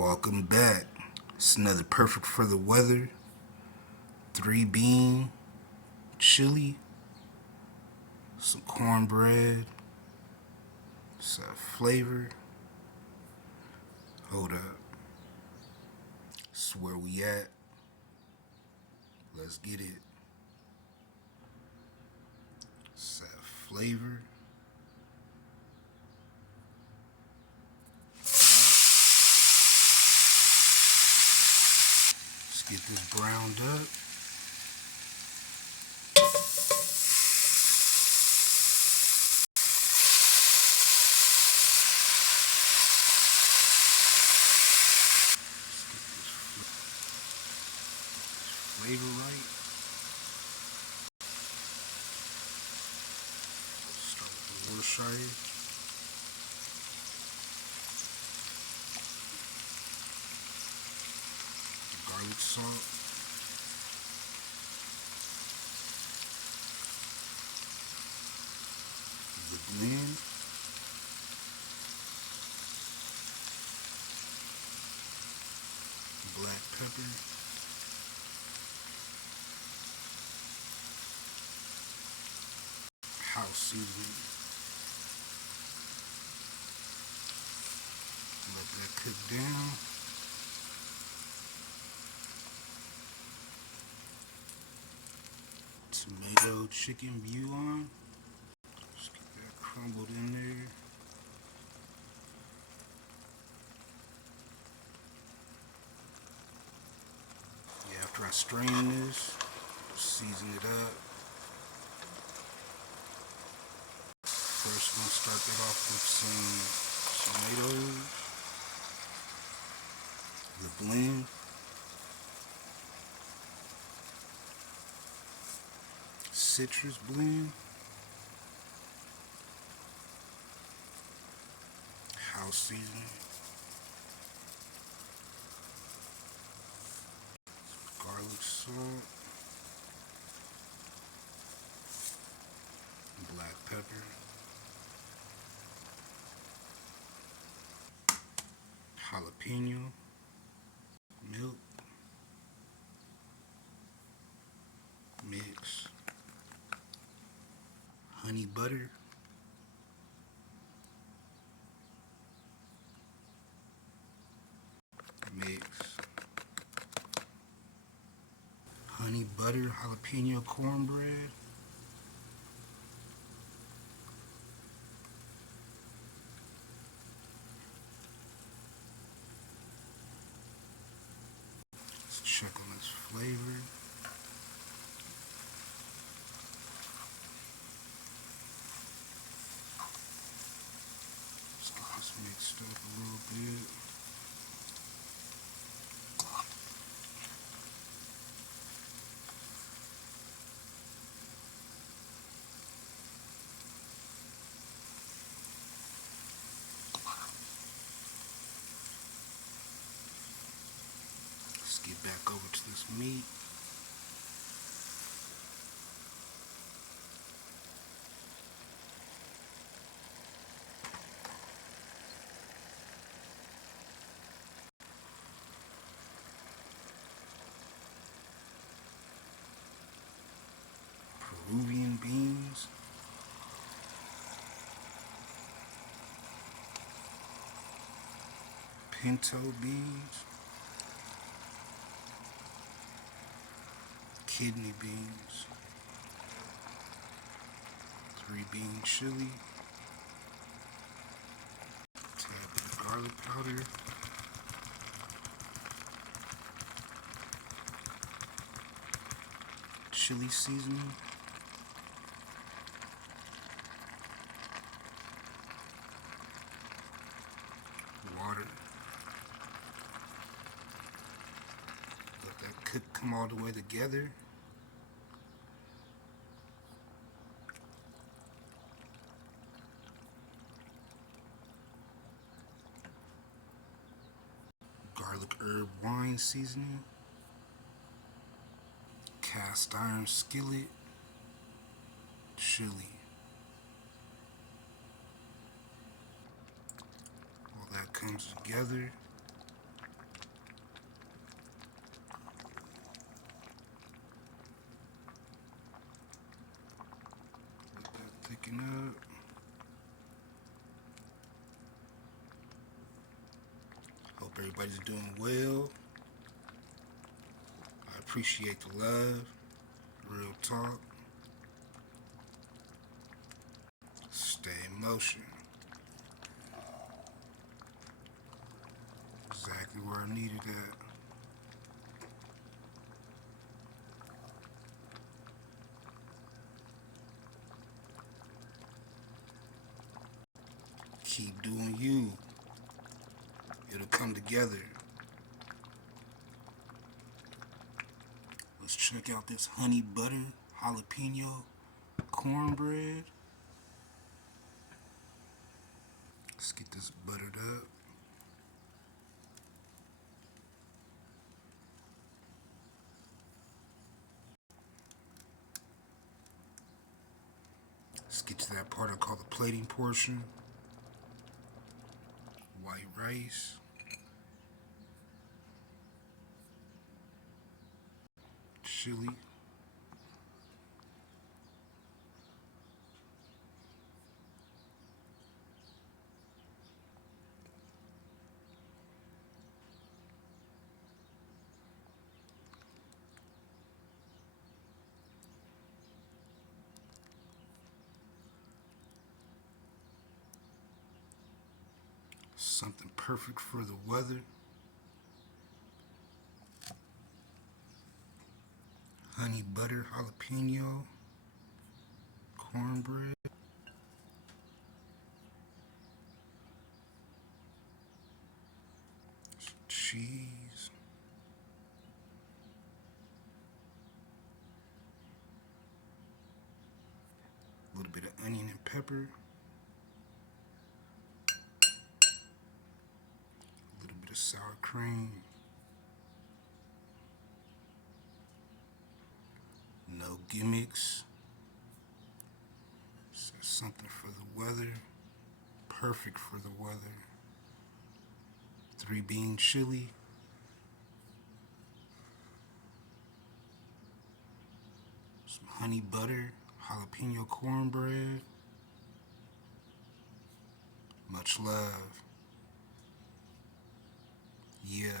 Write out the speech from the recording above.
Welcome back. It's another perfect for the weather. 3-bean chili, some cornbread, some flavor. Hold up. This is where we at. Let's get it. It's that flavor. Let's get this browned up. Flavor right. Start with the Worcestershire. The garlic salt. The blend. Black pepper. House seasoning. Let that cook down. Tomato chicken bouillon. Just get that crumbled in there. Yeah, after I strain this, season it up. First, I'm gonna start that off with some tomatoes, the blend, citrus blend, house seasoning, garlic salt, black pepper, jalapeno, milk, mix, honey butter, mix, honey butter jalapeno cornbread, let's check on this flavor. Let's get this mixed up a little bit. Let's get back over to this meat. Peruvian beans, pinto beans, kidney beans, 3-bean chili, tad bit of garlic powder, chili seasoning, water. Let that cook come all the way together. Garlic herb wine seasoning, cast iron skillet, chili. All that comes together. waking up. Hope everybody's doing well. I appreciate the love. Real talk. Stay in motion. Exactly where I needed at. Keep doing you. It'll come together. Let's check out this honey butter jalapeno cornbread. Let's get this buttered up. Let's get to that part I call the plating portion. White rice. Chili. Something perfect for the weather. Honey butter jalapeno cornbread. Some cheese. A little bit of onion and pepper. A little bit of sour cream. No gimmicks. So something for the weather. Perfect for the weather. 3-bean chili. Some honey butter, jalapeno cornbread. Much love. Yeah.